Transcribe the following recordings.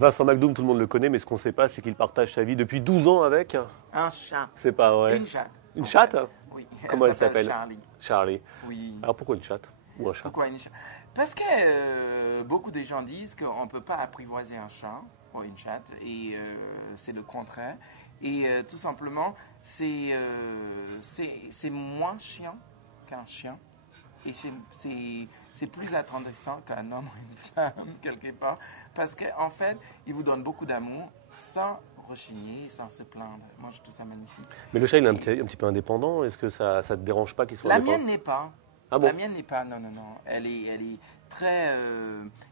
Vincent McDoom, tout le monde le connaît, mais ce qu'on ne sait pas, c'est qu'il partage sa vie depuis 12 ans avec... Un chat. C'est pas vrai. Une chatte. Une en chatte? fait. Oui. Comment elle s'appelle? Charlie. Charlie. Oui. Alors pourquoi une chatte? Ou un chat? Pourquoi une chatte? Parce que beaucoup de gens disent qu'on ne peut pas apprivoiser un chat ou une chatte, et c'est le contraire. Et tout simplement, c'est moins chiant qu'un chien. Et c'est plus attendrissant qu'un homme ou une femme, quelque part. Parce qu'en fait, il vous donne beaucoup d'amour sans rechigner, sans se plaindre. Moi, je trouve ça magnifique. Mais le chat, il est un petit peu indépendant. Est-ce que ça ne te dérange pas qu'il soit La indépendant? mienne n'est pas. Ah bon? La mienne n'est pas, non. Elle est très,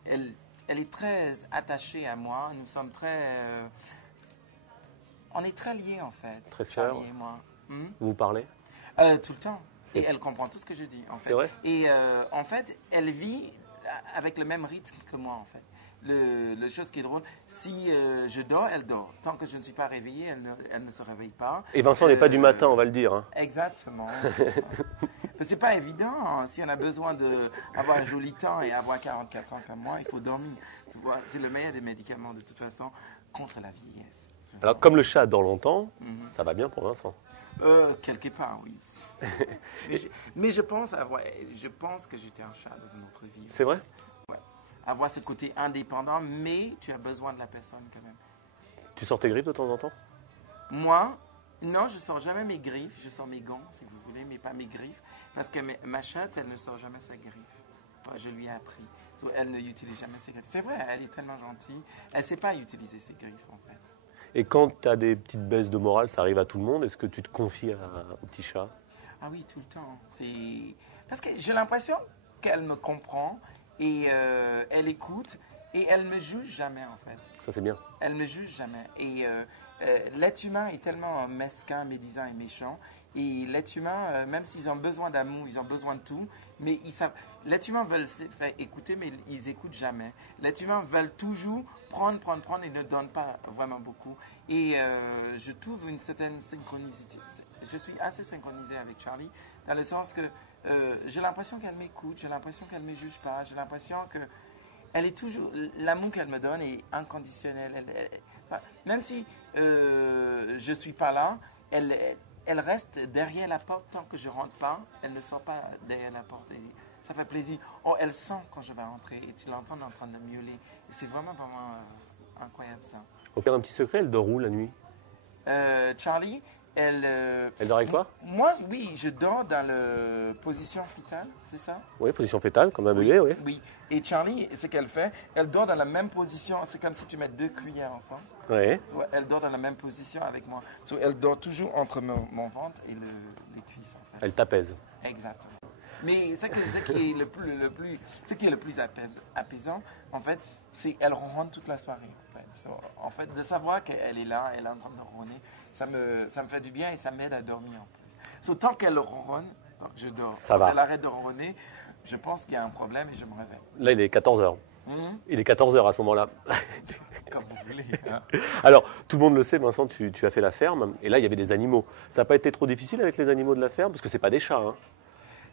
elle est très attachée à moi. Nous sommes on est très liés en fait. Très sœurs. Charlie et moi. Vous parlez? Tout le temps. Et elle comprend tout ce que je dis en fait. C'est vrai? Et en fait, elle vit avec le même rythme que moi en fait. Le chose qui est drôle, si je dors, elle dort. Tant que je ne suis pas réveillé, elle ne se réveille pas. Et Vincent n'est pas du matin, on va le dire. Hein. Exactement. Mais c'est pas évident. Hein. Si on a besoin d'avoir un joli temps et avoir 44 ans comme moi, il faut dormir. Tu vois, c'est le meilleur des médicaments de toute façon contre la vieillesse. Alors comme le chat dort longtemps, ça va bien pour Vincent. Quelque part, oui. mais je pense que j'étais un chat dans une autre vie. C'est vrai? Ouais. Avoir ce côté indépendant, mais tu as besoin de la personne quand même. Tu sors tes griffes de temps en temps? Moi, non, je sors jamais mes griffes. Je sors mes gants, si vous voulez, mais pas mes griffes. Parce que ma chatte, elle ne sort jamais ses griffes. Je lui ai appris. Elle ne utilise jamais ses griffes. C'est vrai, elle est tellement gentille. Elle ne sait pas utiliser ses griffes, en fait. Et quand tu as des petites baisses de morale, ça arrive à tout le monde, est-ce que tu te confies au petit chat? Ah oui, tout le temps. Parce que j'ai l'impression qu'elle me comprend et elle écoute et elle ne me juge jamais, en fait. Ça, c'est bien. Elle ne me juge jamais. Et l'être humain est tellement mesquin, médisant et méchant. Et l'être humain, même s'ils ont besoin d'amour, ils ont besoin de tout, mais ils savent. L'être humain veut se faire écouter, mais ils n'écoutent jamais. L'être humain veut toujours prendre et ne donne pas vraiment beaucoup. Et je trouve une certaine synchronicité. Je suis assez synchronisé avec Charlie, dans le sens que j'ai l'impression qu'elle m'écoute, j'ai l'impression qu'elle ne me juge pas, j'ai l'impression que elle est toujours, l'amour qu'elle me donne est inconditionnel. Même si je ne suis pas là, elle reste derrière la porte tant que je ne rentre pas. Elle ne sort pas derrière la porte. Et ça fait plaisir. Oh, elle sent quand je vais rentrer et tu l'entends en train de miauler. Et c'est vraiment incroyable ça. Au pire, un petit secret, elle dort où la nuit? Charlie, elle dort avec toi? Moi, oui, je dors dans la position fœtale, c'est ça? Oui, position fétale, comme un bébé, oui. Oui. Et Charlie, ce qu'elle fait, elle dort dans la même position. C'est comme si tu mets 2 cuillères ensemble. Oui. Elle dort dans la même position avec moi. Elle dort toujours entre mon ventre et les cuisses. En fait. Elle t'apaise. Exactement. Mais ce qui est le plus apaisant, en fait, c'est qu'elle ronronne toute la soirée. En fait, de savoir qu'elle est là, elle est en train de ronronner, ça me fait du bien et ça m'aide à dormir en plus. Tant qu'elle ronronne, je dors. Quand elle arrête de ronronner, je pense qu'il y a un problème et je me réveille. Là, il est 14h. Il est 14h à ce moment-là. Comme vous voulez. Hein. Alors, tout le monde le sait, Vincent, tu as fait la ferme, et là, il y avait des animaux. Ça n'a pas été trop difficile avec les animaux de la ferme? Parce que ce n'est pas des chats, hein.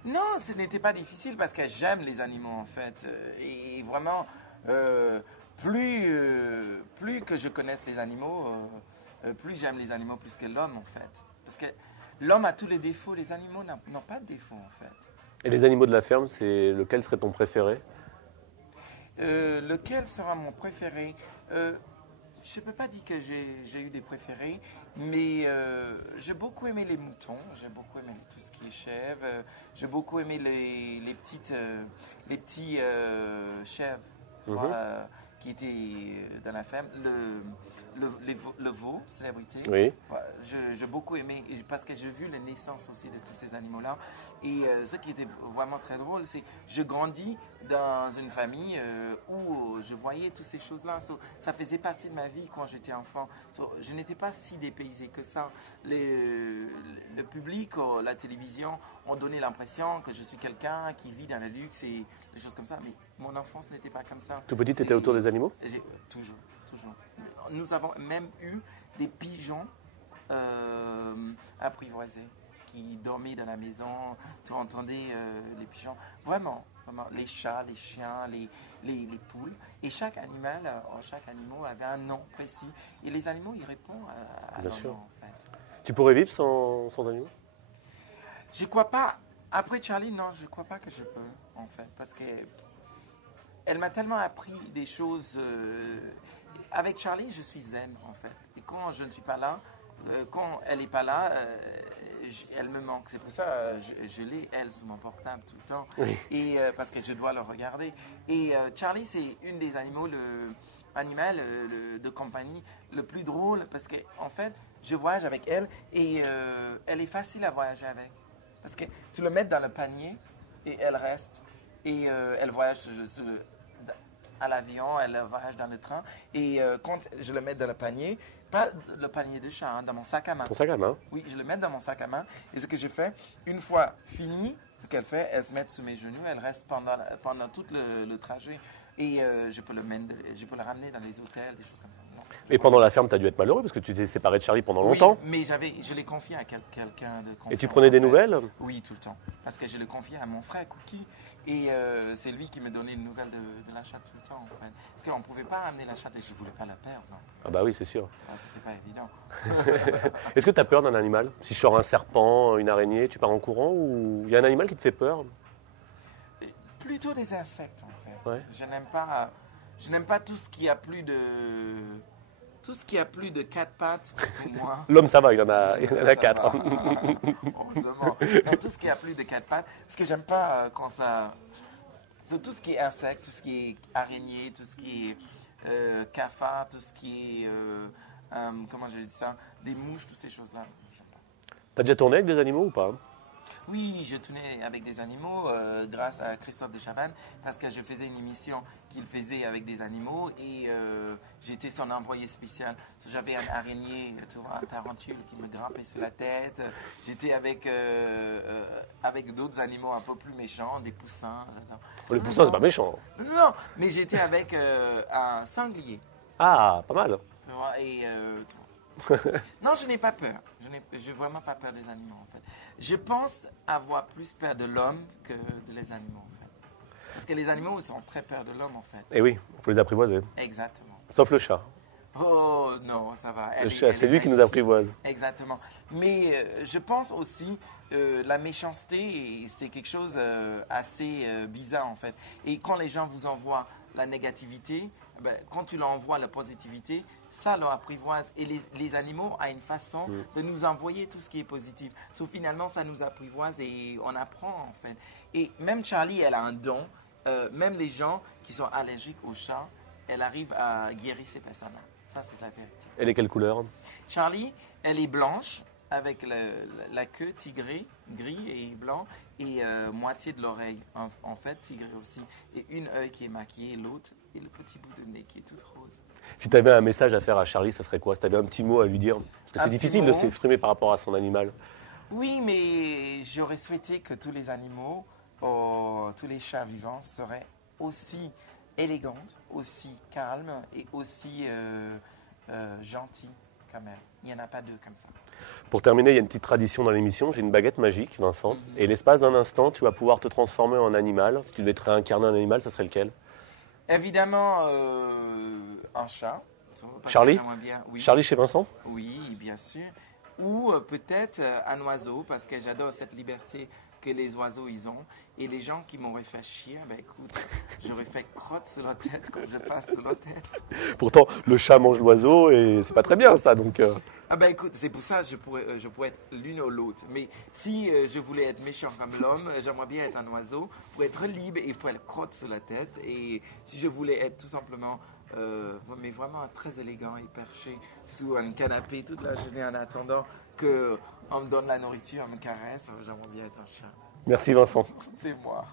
Non, ce n'était pas difficile parce que j'aime les animaux, en fait. Et vraiment, plus que je connaisse les animaux, plus j'aime les animaux plus que l'homme, en fait. Parce que l'homme a tous les défauts, les animaux n'ont pas de défauts, en fait. Et les animaux de la ferme, lequel serait ton préféré? Lequel sera mon préféré? Je ne peux pas dire que j'ai eu des préférés, mais j'ai beaucoup aimé les moutons, j'ai beaucoup aimé tout ce qui est chèvre, j'ai beaucoup aimé les petits chèvres qui étaient dans la ferme, le veau, célébrité. Oui. J'ai beaucoup aimé, parce que j'ai vu la naissance aussi de tous ces animaux-là. Et ce qui était vraiment très drôle, c'est que je grandis dans une famille où je voyais toutes ces choses-là. Ça faisait partie de ma vie quand j'étais enfant. Je n'étais pas si dépaysé que ça. Le public, la télévision, ont donné l'impression que je suis quelqu'un qui vit dans le luxe et des choses comme ça. Mais mon enfance n'était pas comme ça. Tout petit, tu étais autour des animaux? Toujours. Nous avons même eu des pigeons apprivoisés qui dormaient dans la maison, tu entendais les pigeons. Vraiment, vraiment, les chats, les chiens, les poules. Et chaque animal avait un nom précis. Et les animaux, ils répondent à Bien leur sûr. nom, en fait. Tu pourrais vivre sans animaux? Je crois pas. Après Charlie, non, je crois pas que je peux, en fait, parce que elle m'a tellement appris des choses. Avec Charlie, je suis zen, en fait. Et quand je ne suis pas là, quand elle n'est pas là, elle me manque. C'est pour ça je l'ai, elle, sur mon portable tout le temps. Oui. Et parce que je dois le regarder. Et Charlie, c'est une des animaux, de compagnie le plus drôle, parce que en fait, je voyage avec elle et elle est facile à voyager avec. Parce que tu le mets dans le panier et elle reste. Et elle voyage à l'avion, elle voyage dans le train. Et quand je le mets dans le panier, pas le panier de chat, hein, dans mon sac à main. Ton sac à main? Oui, je le mets dans mon sac à main. Et ce que je fais, une fois fini, ce qu'elle fait, elle se met sous mes genoux, elle reste pendant tout le trajet. Et je peux le ramener dans les hôtels, des choses comme ça. Non. Et pendant la ferme, tu as dû être malheureux parce que tu t'es séparé de Charlie pendant Oui, longtemps. mais je l'ai confié à quelqu'un de confiance. Et tu prenais des en fait. nouvelles? Oui, tout le temps. Parce que je le confiais à mon frère Cookie. Et c'est lui qui me donnait une nouvelle de la chatte tout le temps. En fait. Parce qu'on ne pouvait pas ramener la chatte et je ne voulais pas la perdre. Non. Ah bah oui, c'est sûr. C'était pas évident. Est-ce que tu as peur d'un animal? Si je sors un serpent, une araignée, tu pars en courant ou il y a un animal qui te fait peur? Plutôt des insectes, en fait. Ouais. Je n'aime pas tout ce qui a plus de... Tout ce qui a plus de 4 pattes, pour moi. L'homme, ça va, il en a Ça 4. va. Heureusement. Non, tout ce qui a plus de 4 pattes. Parce que j'aime pas quand ça... C'est tout ce qui est insecte, tout ce qui est araignée, tout ce qui est cafard, tout ce qui est... comment je dis ça? Des mouches, toutes ces choses-là. J'aime pas. T'as déjà tourné avec des animaux ou pas? Oui, je tournais avec des animaux grâce à Christophe de Chavannes parce que je faisais une émission qu'il faisait avec des animaux et j'étais son envoyé spécial. J'avais un araignée, tu vois, un tarentule qui me grimpait sur la tête. J'étais avec d'autres animaux un peu plus méchants, des poussins. Les poussins, c'est pas méchant. Non, mais j'étais avec un sanglier. Ah, pas mal. Tu vois, et, non, je n'ai pas peur. Je n'ai vraiment pas peur des animaux, en fait. Je pense avoir plus peur de l'homme que des animaux, en fait. Parce que les animaux ils ont très peur de l'homme, en fait. Et oui, il faut les apprivoiser. Exactement. Sauf le chat. Oh non, ça va. Le chat, c'est lui qui nous apprivoise. Exactement. Mais je pense aussi la méchanceté, c'est quelque chose assez bizarre, en fait. Et quand les gens vous envoient la négativité, ben, quand tu leur envoies la positivité, ça leur apprivoise. Et les animaux ont une façon de nous envoyer tout ce qui est positif. Sauf finalement, ça nous apprivoise et on apprend, en fait. Et même Charlie, elle a un don. Même les gens qui sont allergiques aux chats, elle arrive à guérir ces personnes-là. Ça, c'est la vérité. Elle est quelle couleur? Charlie, elle est blanche avec la queue tigrée, gris et blanc, et moitié de l'oreille, en fait, tigrée aussi. Et une œil qui est maquillée, l'autre, et le petit bout de nez qui est tout rose. Si tu avais un message à faire à Charlie, ça serait quoi? Si tu avais un petit mot à lui dire? Parce que Un c'est petit difficile mot. de s'exprimer par rapport à son animal. Oui, mais j'aurais souhaité que tous les animaux, tous les chats vivants seraient aussi élégants, aussi calmes et aussi gentils comme elle. Il n'y en a pas deux comme ça. Pour terminer, il y a une petite tradition dans l'émission. J'ai une baguette magique, Vincent. Et l'espace d'un instant, tu vas pouvoir te transformer en animal. Si tu devais te réincarner en animal, ça serait lequel? Évidemment, un chat. Parce Charlie? que j'aimerais bien, oui. Charlie chez Vincent? Oui, bien sûr. Ou peut-être un oiseau, parce que j'adore cette liberté que les oiseaux ils ont. Et les gens qui m'auraient fait chier, ben écoute, j'aurais fait crotte sur la tête quand je passe sur la tête. Pourtant, le chat mange l'oiseau et c'est pas très bien ça. Donc, Ah ben écoute, c'est pour ça que je pourrais être l'une ou l'autre. Mais si je voulais être méchant comme l'homme, j'aimerais bien être un oiseau. Pour être libre, il faut être crotte sur la tête. Et si je voulais être tout simplement, mais vraiment très élégant et perché sous un canapé toute la journée en attendant qu'on me donne la nourriture, on me caresse, j'aimerais bien être un chat. merci Vincent. C'est moi.